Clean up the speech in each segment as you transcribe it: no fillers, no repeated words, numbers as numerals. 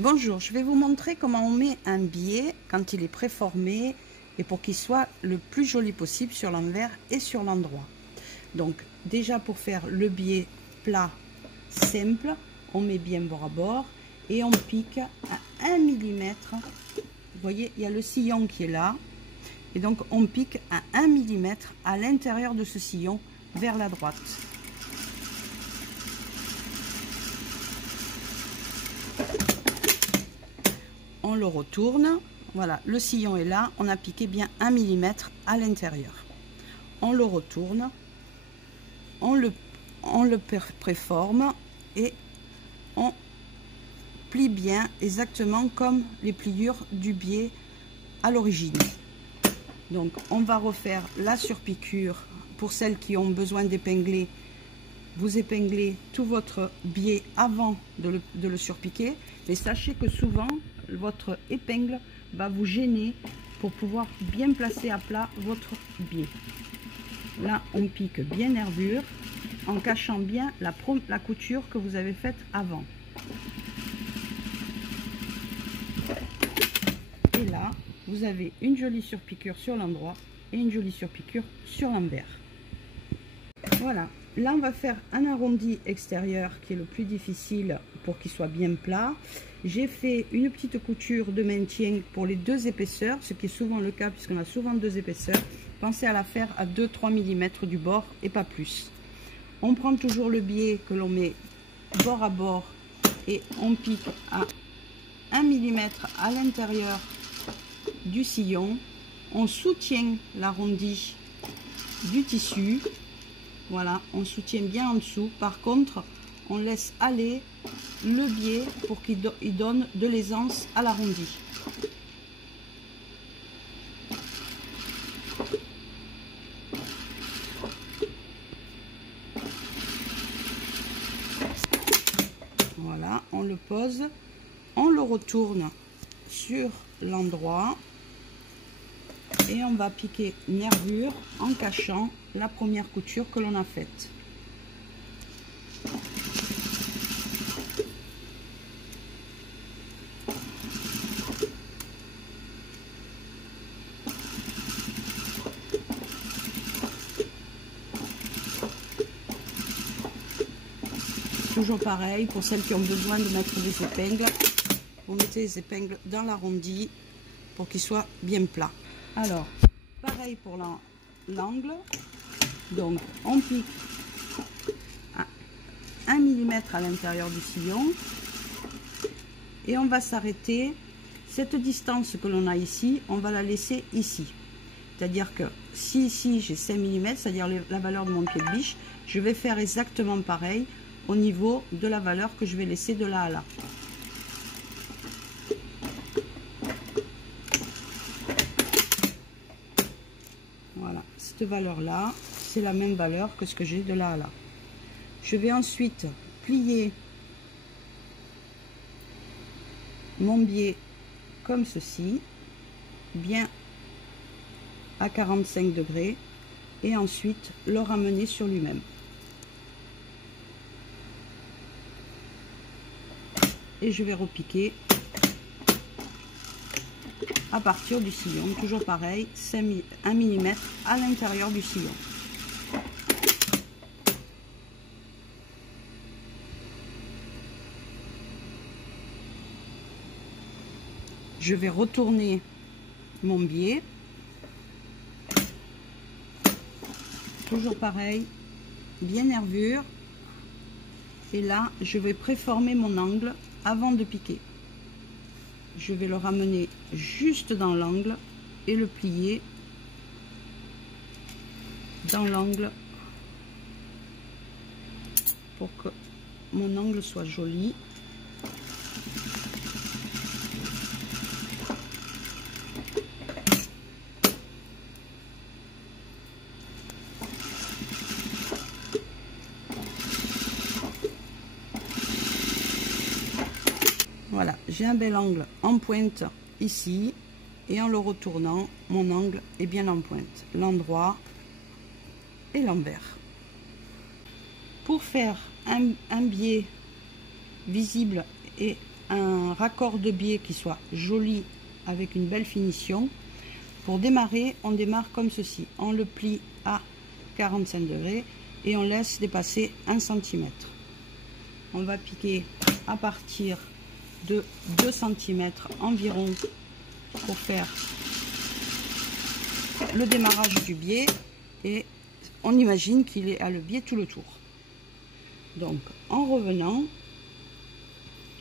Bonjour, je vais vous montrer comment on met un biais quand il est préformé et pour qu'il soit le plus joli possible sur l'envers et sur l'endroit. Donc déjà pour faire le biais plat simple, on met bien bord à bord et on pique à 1 mm. Vous voyez, il y a le sillon qui est là et donc on pique à 1 mm à l'intérieur de ce sillon vers la droite. On le retourne, voilà, le sillon est là, on a piqué bien 1 mm à l'intérieur. On le retourne, on le préforme et on plie bien exactement comme les pliures du biais à l'origine. Donc on va refaire la surpiqûre. Pour celles qui ont besoin d'épingler, vous épinglez tout votre biais avant de le surpiquer, mais sachez que souvent votre épingle va vous gêner pour pouvoir bien placer à plat votre biais. Là on pique bien nervure en cachant bien la couture que vous avez faite avant. Et là vous avez une jolie surpiqûre sur l'endroit et une jolie surpiqûre sur l'envers. Voilà, là on va faire un arrondi extérieur qui est le plus difficile pour qu'il soit bien plat. J'ai fait une petite couture de maintien pour les deux épaisseurs, ce qui est souvent le cas puisqu'on a souvent deux épaisseurs. Pensez à la faire à 2-3 mm du bord et pas plus. On prend toujours le biais que l'on met bord à bord et on pique à 1 mm à l'intérieur du sillon. On soutient l'arrondi du tissu. Voilà, on soutient bien en dessous. Par contre, on laisse aller le biais pour qu'il donne de l'aisance à l'arrondi. Voilà, on le pose, on le retourne sur l'endroit et on va piquer nervure en cachant la première couture que l'on a faite. Toujours pareil, pour celles qui ont besoin de mettre des épingles, vous mettez les épingles dans l'arrondi pour qu'il soit bien plat. Alors, pareil pour l'angle, donc on pique à 1 mm à l'intérieur du sillon et on va s'arrêter. Cette distance que l'on a ici, on va la laisser ici. C'est-à-dire que si ici j'ai 5 mm, c'est-à-dire la valeur de mon pied de biche, je vais faire exactement pareil au niveau de la valeur que je vais laisser de là à là. Voilà, cette valeur là, c'est la même valeur que ce que j'ai de là à là. Je vais ensuite plier mon biais comme ceci, bien à 45 degrés, et ensuite le ramener sur lui-même. Et je vais repiquer à partir du sillon, toujours pareil, 1 mm à l'intérieur du sillon. Je vais retourner mon biais, toujours pareil, bien nervure, et là je vais préformer mon angle avant de piquer. Je vais le ramener juste dans l'angle et le plier dans l'angle pour que mon angle soit joli. Voilà, j'ai un bel angle en pointe ici et en le retournant, mon angle est bien en pointe, l'endroit et l'envers. Pour faire un biais visible et un raccord de biais qui soit joli avec une belle finition. Pour démarrer, on démarre comme ceci. On le plie à 45 degrés et on laisse dépasser 1 cm. On va piquer à partir de 2 cm environ pour faire le démarrage du biais, et on imagine qu'il est à le biais tout le tour. Donc en revenant,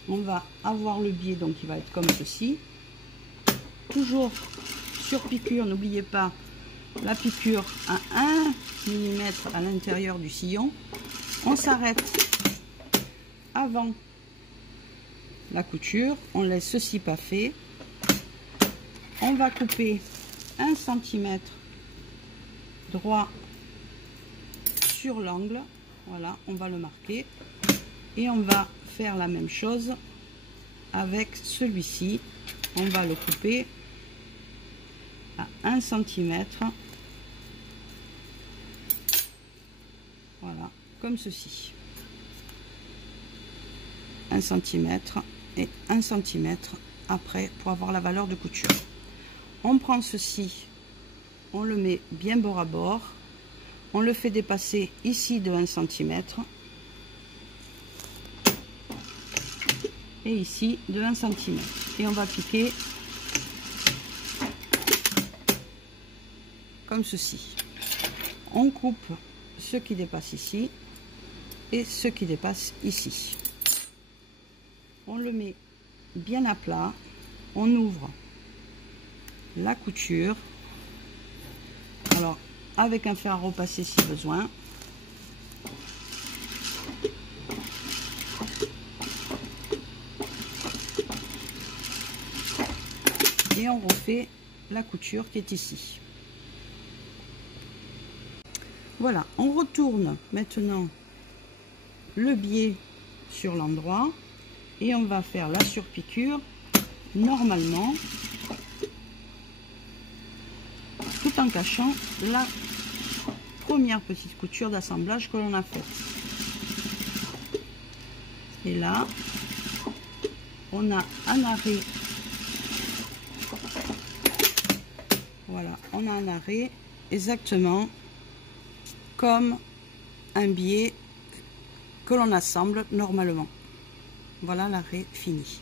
on va avoir le biais, donc il va être comme ceci, toujours sur piqûre. N'oubliez pas la piqûre à 1 mm à l'intérieur du sillon. On s'arrête avant la couture, on laisse ceci pas fait, on va couper 1 cm droit sur l'angle, voilà, on va le marquer, et on va faire la même chose avec celui-ci. On va le couper à 1 cm, voilà, comme ceci, 1 cm et 1 cm après pour avoir la valeur de couture. On prend ceci, on le met bien bord à bord, on le fait dépasser ici de 1 cm et ici de 1 cm, et on va piquer comme ceci. On coupe ce qui dépasse ici et ce qui dépasse ici. On le met bien à plat, on ouvre la couture, alors avec un fer à repasser si besoin, et on refait la couture qui est ici. Voilà, on retourne maintenant le biais sur l'endroit et on va faire la surpiqûre normalement, tout en cachant la première petite couture d'assemblage que l'on a faite. Et là, on a un arrêt, voilà, on a un arrêt exactement comme un biais que l'on assemble normalement. Voilà l'arrêt fini.